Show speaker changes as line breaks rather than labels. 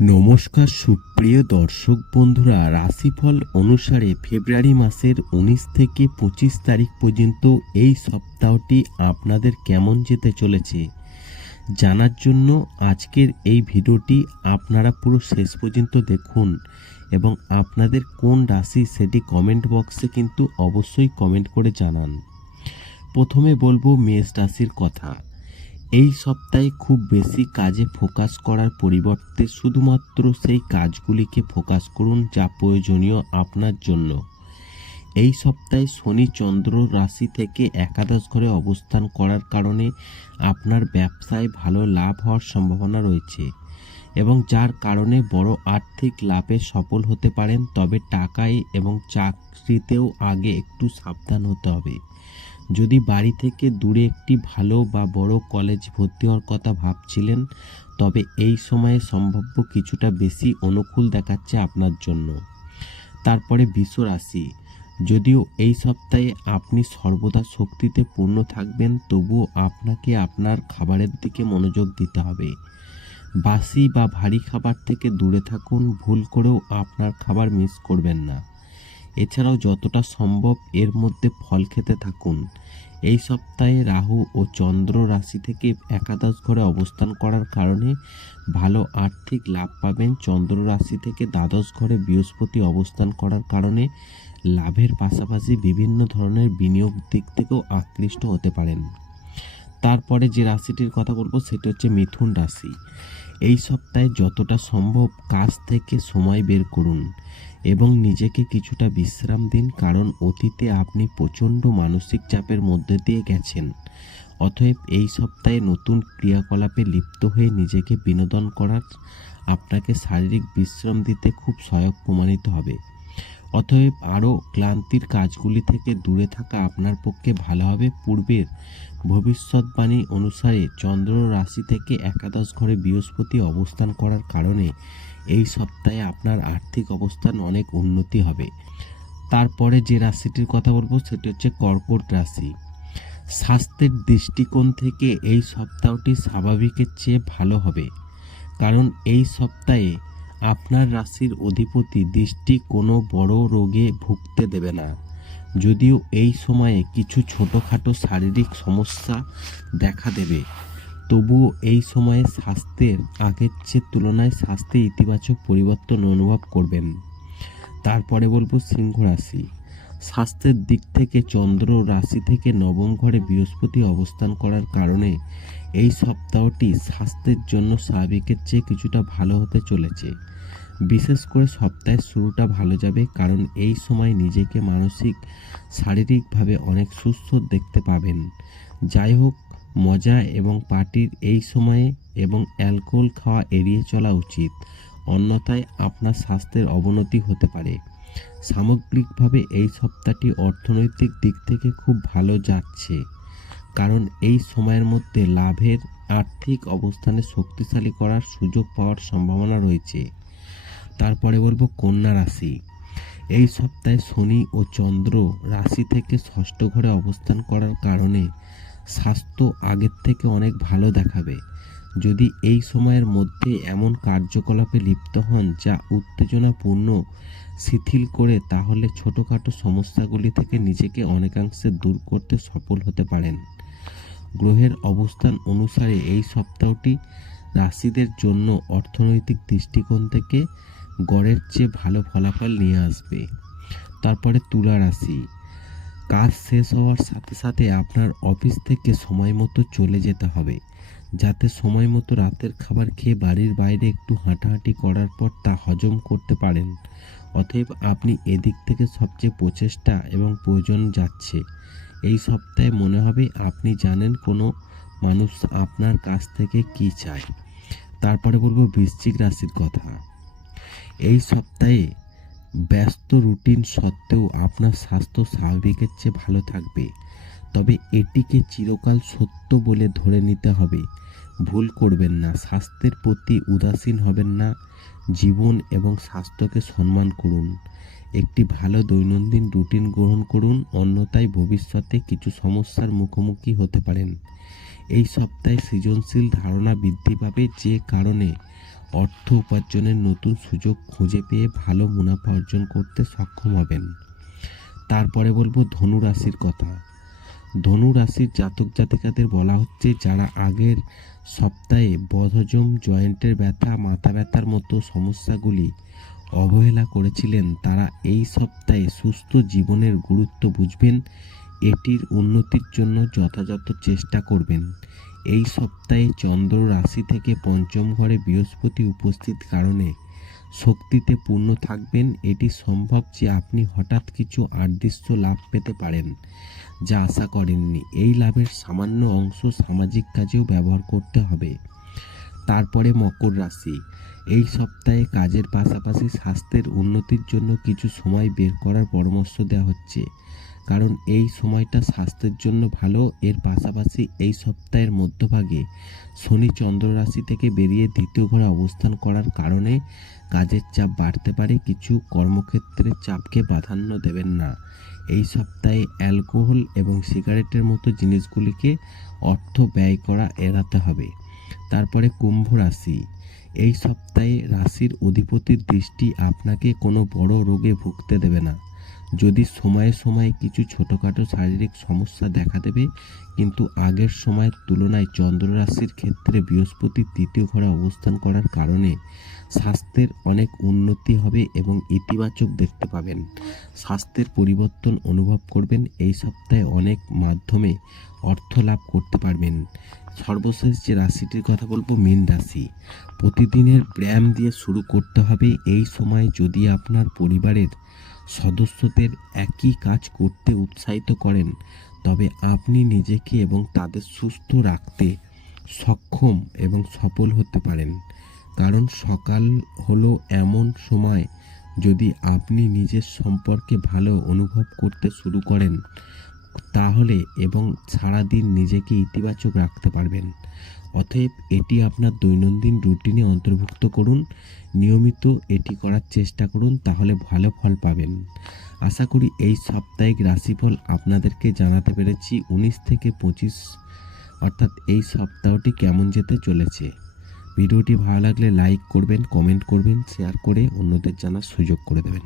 নমস্কার সুপ্রিয় দর্শক বন্ধুরা, রাশিফল অনুসারে ফেব্রুয়ারি মাসের উনিশ থেকে পঁচিশ তারিখ পর্যন্ত এই সপ্তাহটি আপনাদের কেমন যেতে চলেছে জানার জন্য আজকের এই ভিডিওটি আপনারা পুরো শেষ পর্যন্ত দেখুন এবং আপনাদের কোন রাশি সেটি কমেন্ট বক্সে কিন্তু অবশ্যই কমেন্ট করে জানান। প্রথমে বলব মেষ রাশির কথা। এই সপ্তাহে খুব বেশি কাজে ফোকাস করার পরিবর্তে শুধুমাত্র সেই কাজগুলিকে ফোকাস করুন যা প্রয়োজনীয় আপনার জন্য। এই সপ্তাহে শনি চন্দ্র রাশি থেকে একাদশ ঘরে অবস্থান করার কারণে আপনার ব্যবসায় ভালো লাভ হওয়ার সম্ভাবনা রয়েছে এবং যার কারণে বড় আর্থিক লাভে সফল হতে পারেন, তবে টাকায় এবং চাকরিতেও আগে একটু সাবধান হতে হবে। যদি বাড়ি থেকে দূরে একটি ভালো বা বড় কলেজ ভর্তি হওয়ার কথা ভাবছিলেন, তবে এই সময়ে সম্ভাব্য কিছুটা বেশি অনুকূল দেখাচ্ছে আপনার জন্য। তারপরে বিশ্ব রাশি। যদিও এই সপ্তাহে আপনি সর্বদা শক্তিতে পূর্ণ থাকবেন, তবুও আপনাকে আপনার খাবারের দিকে মনোযোগ দিতে হবে। বাসি বা ভারী খাবার থেকে দূরে থাকুন, ভুল করেও আপনার খাবার মিস করবেন না। এছাড়াও যতটা সম্ভব এর মধ্যে ফল খেতে থাকুন। এই সপ্তাহে রাহু ও চন্দ্র রাশি থেকে একাদশ ঘরে অবস্থান করার কারণে ভালো আর্থিক লাভ পাবেন। চন্দ্র রাশি থেকে দ্বাদশ ঘরে বৃহস্পতি অবস্থান করার কারণে লাভের পাশাপাশি বিভিন্ন ধরনের বিনিয়োগ দিক থেকেও আকৃষ্ট হতে পারেন। তারপরে যে রাশিটির কথা বলব সেটা হচ্ছে মিথুন রাশি। এই সপ্তাহে যতটা সম্ভব কাজ থেকে সময় বের করুন এবং নিজেকে কিছুটা বিশ্রাম দিন, কারণ অতীতে আপনি প্রচণ্ড মানসিক চাপের মধ্যে দিয়ে গেছেন। অতএব এই সপ্তাহে নতুন ক্রিয়াকলাপে লিপ্ত হয়ে নিজেকে বিনোদন করার আপনাকে শারীরিক বিশ্রাম দিতে খুব সহায়ক প্রমাণিত হবে। অতএব আরও ক্লান্তির কাজগুলি থেকে দূরে থাকা আপনার পক্ষে ভালো হবে। পূর্বের ভবিষ্যৎবাণী অনুসারে চন্দ্র রাশি থেকে একাদশ ঘরে বৃহস্পতি অবস্থান করার কারণে এই সপ্তাহে আপনার আর্থিক অবস্থান অনেক উন্নতি হবে। তারপরে যে রাশিটির কথা বলব সেটি হচ্ছে কর্কট রাশি। স্বাস্থ্যের দৃষ্টিকোণ থেকে এই সপ্তাহটি স্বাভাবিকের চেয়ে ভালো হবে। কারণ এই সপ্তাহে আপনার রাশির অধিপতি দৃষ্টি কোনো বড় রোগে ভুগতে দেবে না। যদিও এই সময়ে কিছু ছোটোখাটো শারীরিক সমস্যা দেখা দেবে। তবুও এই সময়ে স্বাস্থ্যের আগের চেয়ে তুলনায় স্বাস্থ্যে ইতিবাচক পরিবর্তন অনুভব করবেন। তারপরে বলব সিংহ রাশি। স্বাস্থ্যের দিক থেকে চন্দ্র রাশি থেকে নবম ঘরে বৃহস্পতি অবস্থান করার কারণে এই সপ্তাহটি স্বাস্থ্যের জন্য স্বাভাবিকের চেয়ে কিছুটা ভালো হতে চলেছে। বিশেষ করে সপ্তাহের শুরুটা ভালো যাবে, কারণ এই সময় নিজেকে মানসিক, শারীরিকভাবে অনেক সুস্থ দেখতে পাবেন। যাই হোক, মজা এবং পার্টির এই সময়ে এবং অ্যালকোহল খাওয়া এড়িয়ে চলা উচিত, অন্যথায় আপনার স্বাস্থ্যের অবনতি হতে পারে। সামগ্রিকভাবে এই সপ্তাহটি অর্থনৈতিক দিক থেকে খুব ভালো যাচ্ছে, কারণ এই সময়ের মধ্যে লাভের আর্থিক অবস্থানে শক্তিশালী করার সুযোগ পাওয়ার সম্ভাবনা রয়েছে। তারপরে বলব কন্যা রাশি। এই সপ্তাহে শনি ও চন্দ্র রাশি থেকে ষষ্ঠ ঘরে অবস্থান করার কারণে স্বাস্থ্য আগের থেকে অনেক ভালো দেখাবে। যদি এই সময়ের মধ্যে এমন কার্যকলাপে লিপ্ত হন যা উত্তেজনাপূর্ণ, শিথিল করে, তাহলে ছোটোখাটো সমস্যাগুলি থেকে নিজেকে অনেকাংশে দূর করতে সফল হতে পারেন। গ্রহের অবস্থান অনুসারে এই সপ্তাহটি রাশিদের জন্য অর্থনৈতিক দৃষ্টিকোণ থেকে গড়ের চেয়ে ভালো ফলাফল নিয়ে আসবে। তারপরে তুলা রাশি। কাজ শেষ হওয়ার সাথে সাথে আপনার অফিস থেকে সময় মতো চলে যেতে হবে, যাতে সময় মতো রাতের খাবার খেয়ে বাড়ির বাইরে একটু হাঁটাহাঁটি করার পর তা হজম করতে পারেন। অতএব আপনি এদিক থেকে সবচেয়ে প্রচেষ্টা এবং প্রয়োজন যাচ্ছে। এই সপ্তাহে মনে হবে আপনি জানেন কোনো মানুষ আপনার কাছ থেকে কি চায়। তারপরে বলব বৃশ্চিক রাশির কথা। এই সপ্তাহে ব্যস্ত রুটিন সত্ত্বেও আপনার স্বাস্থ্য স্বাভাবিকের চেয়ে ভালো থাকবে। তবে এটিকে চিরকাল সত্য বলে ধরে নিতে হবে। ভুল করবেন না, স্বাস্থ্যের প্রতি উদাসীন হবেন না, জীবন এবং স্বাস্থ্যকে সম্মান করুন। একটি ভালো দৈনন্দিন রুটিন গ্রহণ করুন, অন্যথায় ভবিষ্যতে কিছু সমস্যার মুখোমুখি হতে পারেন। এই সপ্তাহে সৃজনশীল ধারণা বৃদ্ধি পাবে যে কারণে অর্থ উপার্জনের নতুন সুযোগ খুঁজে পেয়ে ভালো মুনাফা অর্জন করতে সক্ষম হবেন। তারপরে বলব ধনু রাশির কথা। ধনু রাশির জাতক জাতিকাদের বলা হচ্ছে যারা আগের সপ্তাহে বদহজম জয়েন্টের ব্যথা, মাথা ব্যথার মতো সমস্যাগুলি অবহেলা করেছিলেন, তারা এই সপ্তাহে সুস্থ জীবনের গুরুত্ব বুঝবেন। এটির উন্নতির জন্য যথাযথ চেষ্টা করবেন। এই সপ্তাহে চন্দ্র রাশি থেকে পঞ্চম ঘরে বৃহস্পতি উপস্থিত কারণে শক্তিতে পূর্ণ থাকবেন। এটি সম্ভব যে আপনি হঠাৎ কিছু আদৃশ্য লাভ পেতে পারেন, যা আশা করেননি। এই লাভের সামান্য অংশ সামাজিক কাজেও ব্যবহার করতে হবে। তারপরে মকর রাশি। এই সপ্তাহে কাজের পাশাপাশি স্বাস্থ্যের উন্নতির জন্য কিছু সময় বের করার পরামর্শ দেওয়া হচ্ছে। কারণ এই সময়টা স্বাস্থ্যের জন্য ভালো। এর পাশাপাশি এই সপ্তাহের মধ্যভাগে শনি চন্দ্র রাশি থেকে বেরিয়ে দ্বিতীয় ঘরে অবস্থান করার কারণে কাজের চাপ বাড়তে পারে, কিছু কর্মক্ষেত্রে চাপকে প্রাধান্য দেবেন না। এই সপ্তাহে অ্যালকোহল এবং সিগারেটের মতো জিনিসগুলিকে অর্থ ব্যয় করা এড়াতে হবে। তারপরে কুম্ভ রাশি। এই সপ্তাহে রাশির অধিপতির দৃষ্টি আপনাকে কোনো বড় রোগে ভুগতে দেবে না। যদি সময়ে সময়ে কিছু ছোটোখাটো শারীরিক সমস্যা দেখা দেবে, কিন্তু আগের সময়ের তুলনায় চন্দ্ররাশির ক্ষেত্রে বৃহস্পতি তৃতীয় ঘরে অবস্থান করার কারণে স্বাস্থ্যের অনেক উন্নতি হবে এবং ইতিবাচক দেখতে পাবেন। স্বাস্থ্যের পরিবর্তন অনুভব করবেন। এই সপ্তাহে অনেক মাধ্যমে অর্থ লাভ করতে পারবেন। সর্বশেষ যে রাশিটির কথা বলব, মীন রাশি। প্রতিদিনের ব্যায়াম দিয়ে শুরু করতে হবে। এই সময় যদি আপনার পরিবারের সদস্যদের একই কাজ করতে উৎসাহিত করেন, তবে আপনি নিজেকে এবং তাদের সুস্থ রাখতে সক্ষম এবং সফল হতে পারেন। কারণ সকাল হলো এমন সময় যদি আপনি নিজের সম্পর্কে ভালো অনুভব করতে শুরু করেন তাহলে এবং সারাদিন নিজেকে ইতিবাচক রাখতে পারবেন। অতএব এটি আপনার দৈনন্দিন রুটিনে অন্তর্ভুক্ত করুন, নিয়মিত এটি করার চেষ্টা করুন, তাহলে ভালো ফল পাবেন। আশা করি এই সাপ্তাহিক রাশিফল আপনাদেরকে জানাতে পেরেছি। উনিশ থেকে পঁচিশ, অর্থাৎ এই সপ্তাহটি কেমন যেতে চলেছে? ভিডিওটি ভালো লাগলে লাইক করবেন, কমেন্ট করবেন, শেয়ার করে অন্যদের জানার সুযোগ করে দেবেন।